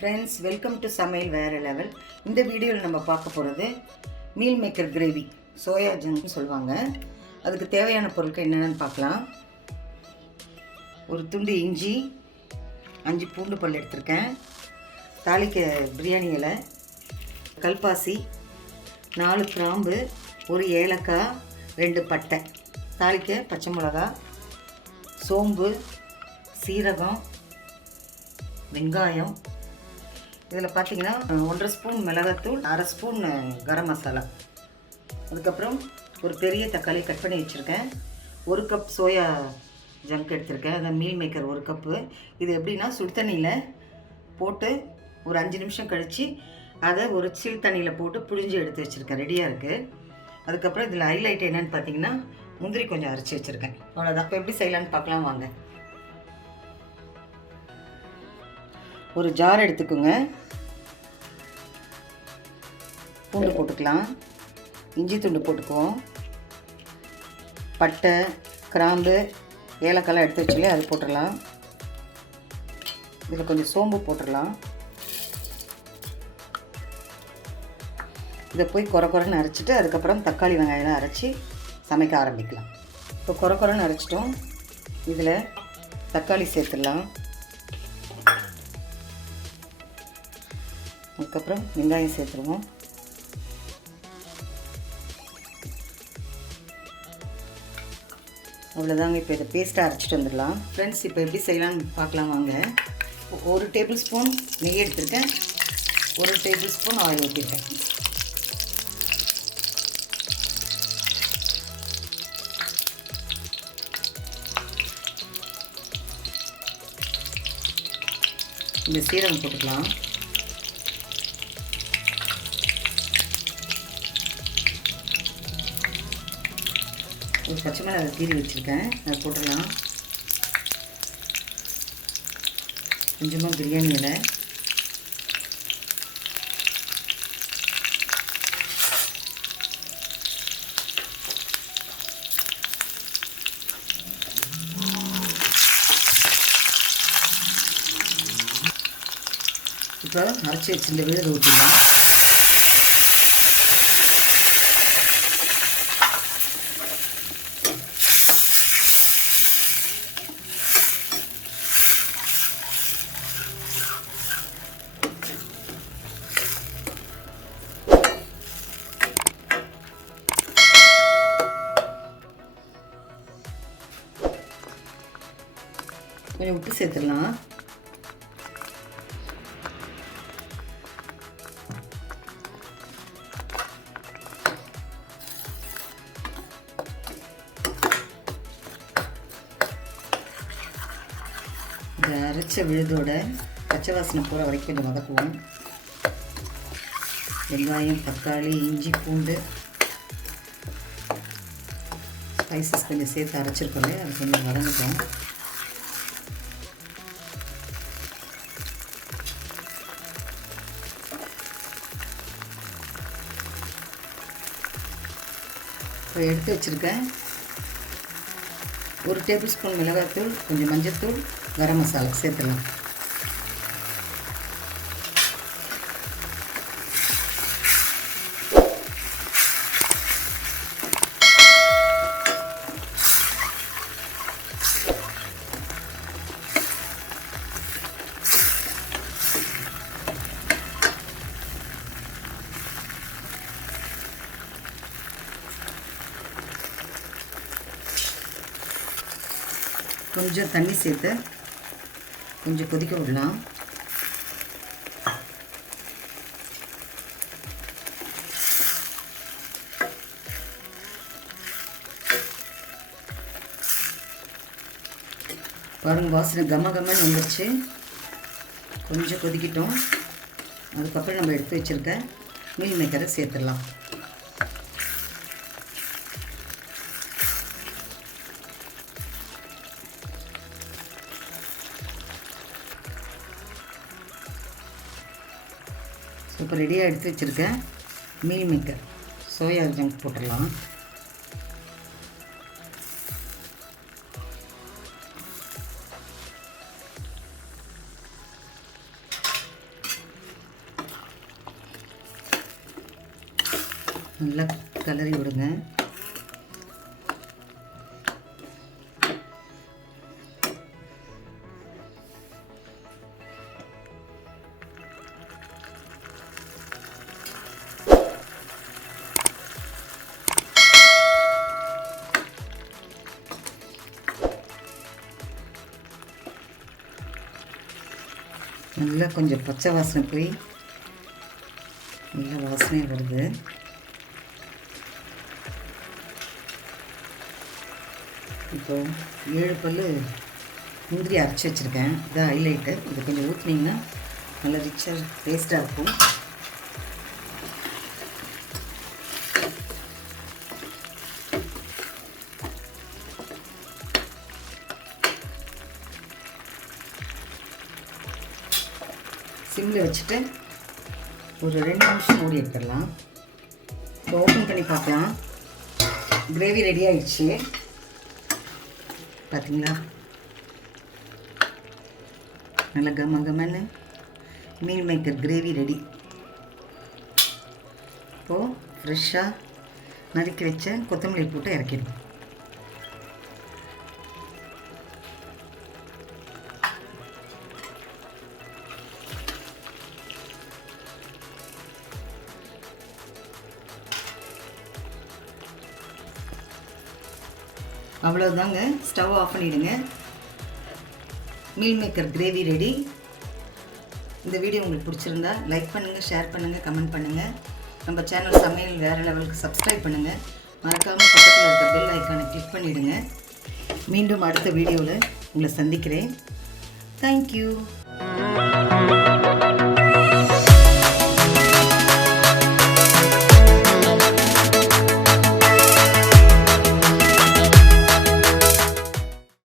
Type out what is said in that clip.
Friends, welcome to சமையல் வேற level. இந்த வீடியோவில் நம்ம பார்க்க போகிறது மீல் மேக்கர் கிரேவி, சோயா ஜங்க்னு சொல்லுவாங்க. அதுக்கு தேவையான பொருட்கள் என்னென்னு பார்க்கலாம். ஒரு துண்டு இஞ்சி, 5 பூண்டு பல் எடுத்திருக்கேன், தாளிக்க பிரியாணி இலை, கல்பாசி, 4 கிராம்பு, 1 ஏலக்காய், 2 பட்டை, தாளிக்க பச்சை மிளகா, சோம்பு, சீரகம், வெங்காயம். இதில் பார்த்தீங்கன்னா 1.5 ஸ்பூன் மிளகாத்தூள், 1/2 ஸ்பூன் கரம் மசாலா. அதுக்கப்புறம் ஒரு பெரிய தக்காளி கட் பண்ணி வச்சுருக்கேன். 1 கப் சோயா ஜங்க் எடுத்திருக்கேன், அதை மீல் மேக்கர் 1 கப்பு. இது எப்படின்னா, சுடு தண்ணியில் போட்டு ஒரு 5 நிமிஷம் கழித்து அதை ஒரு சில் தண்ணியில் போட்டு புழிஞ்சு எடுத்து வச்சுருக்கேன், ரெடியாக இருக்குது. அதுக்கப்புறம் இதில் ஹைலைட் என்னென்னு பார்த்தீங்கன்னா, முந்திரி கொஞ்சம் அரைச்சி வச்சுருக்கேன். அவ்வளோதான். இப்போ எப்படி செய்யலான்னு பார்க்கலாம் வாங்க. ஒரு ஜார் எடுத்துக்கோங்க, பூண்டு போட்டுக்கலாம், இஞ்சி துண்டு போட்டுக்குவோம், பட்டை, கிராம்பு, ஏலக்காய் எடுத்து வச்சுலே அது போட்டுடலாம். இதில் கொஞ்சம் சோம்பு போட்டுடலாம். இதை போய் குறைன்னு அரைச்சிட்டு அதுக்கப்புறம் தக்காளி வெங்காயம் அரைச்சி சமைக்க ஆரம்பிக்கலாம். இப்போ குறைன்னு அரைச்சிட்டோம். இதில் தக்காளி சேர்த்துடலாம். அதுக்கப்புறம் வெங்காயம் சேர்த்துருவோம். அவ்வளோதாங்க. இப்போ இதை பேஸ்ட்டாக அரைச்சிட்டு வந்துடலாம். ஃப்ரெண்ட்ஸ், இப்போ எப்படி செய்யலாம்னு பார்க்கலாம் வாங்க. 1 டேபிள் ஸ்பூன் நெய் எடுத்திருக்கேன், 1 டேபிள் ஸ்பூன் ஆயில் ஊற்றிருக்கேன். இந்த சீரகம் போட்டுக்கலாம். ஒரு பச்சை மிளகாய் கீறி வச்சுருக்கேன், அதை போட்டுடலாம். கொஞ்சமாக பிரியாணி இலை, இப்போ அரைச்சி வச்சு இந்த விழுதை ஊற்றிடலாம். கொஞ்சம் உப்பு சேர்த்துடலாம். இந்த அரைச்ச விழுதோட பச்சை வாசனை போகிற வரைக்கும் கொஞ்சம் வதக்குவோம். வெங்காயம், தக்காளி, இஞ்சி, பூண்டு, ஸ்பைசஸ் கொஞ்சம் சேர்த்து அரைச்சிருக்கோமே, அது கொஞ்சம் வதங்கிட்டோம். இப்போ எடுத்து வச்சுருக்கேன் 1 டேபிள் ஸ்பூன் மிளகாய்த்தூள், கொஞ்சம் மஞ்சள்தூள், கரம் மசாலா சேர்த்துடலாம். கொஞ்சம் தண்ணி சேர்த்து கொஞ்சம் கொதிக்க விடலாம். பாருங்கள், வாசனை கம்மன்னு வந்துடுச்சு. கொஞ்சம் கொதிக்கிட்டோம். அதுக்கப்புறம் நம்ம எடுத்து வச்சுருக்க மீல் மேக்கரை சேர்த்துடலாம். இப்போ ரெடியாக எடுத்து வச்சுருக்கேன் மீல் மேக்கர் சோயா ஜங்க் போட்டுடலாம். நல்லா கிளறி விடுங்க. நல்லா கொஞ்சம் பச்சை வாசனை போய் நல்ல வாசனை வருது. இப்போ 7 பல் முந்திரி அரைச்சி வச்சுருக்கேன். இதான் ஹைலைட்டு. இது கொஞ்சம் ஊற்றினீங்கன்னா நல்லா ரிச்சாக டேஸ்ட்டாக இருக்கும். சிம்மில் வச்சுட்டு ஒரு 2 நிமிஷம் மூடி எடுத்துடலாம். இப்போ ஓப்பன் பண்ணி பார்க்கலாம். கிரேவி ரெடி ஆகிடுச்சு. பார்த்தீங்களா, நல்லா கமன்னு மீல் மேக்கர் கிரேவி ரெடி. இப்போது ஃப்ரெஷ்ஷாக நறுக்கி வச்ச கொத்தமல்லி போட்டு இறக்கிடும். அவ்வளோதாங்க. ஸ்டவ் ஆஃப் பண்ணிவிடுங்க. Meal maker gravy ready. இந்த வீடியோ உங்களுக்கு பிடிச்சிருந்தா லைக் பண்ணுங்கள், ஷேர் பண்ணுங்கள், கமெண்ட் பண்ணுங்கள். நம்ம சேனல் சமையல் வேறு லெவலுக்கு சப்ஸ்கிரைப் பண்ணுங்கள். மறக்காமல் பக்கத்தில் இருக்க பெல் ஐக்கானை கிளிக் பண்ணிவிடுங்க. மீண்டும் அடுத்த வீடியோவில் உங்களை சந்திக்கிறேன். தேங்க்யூ.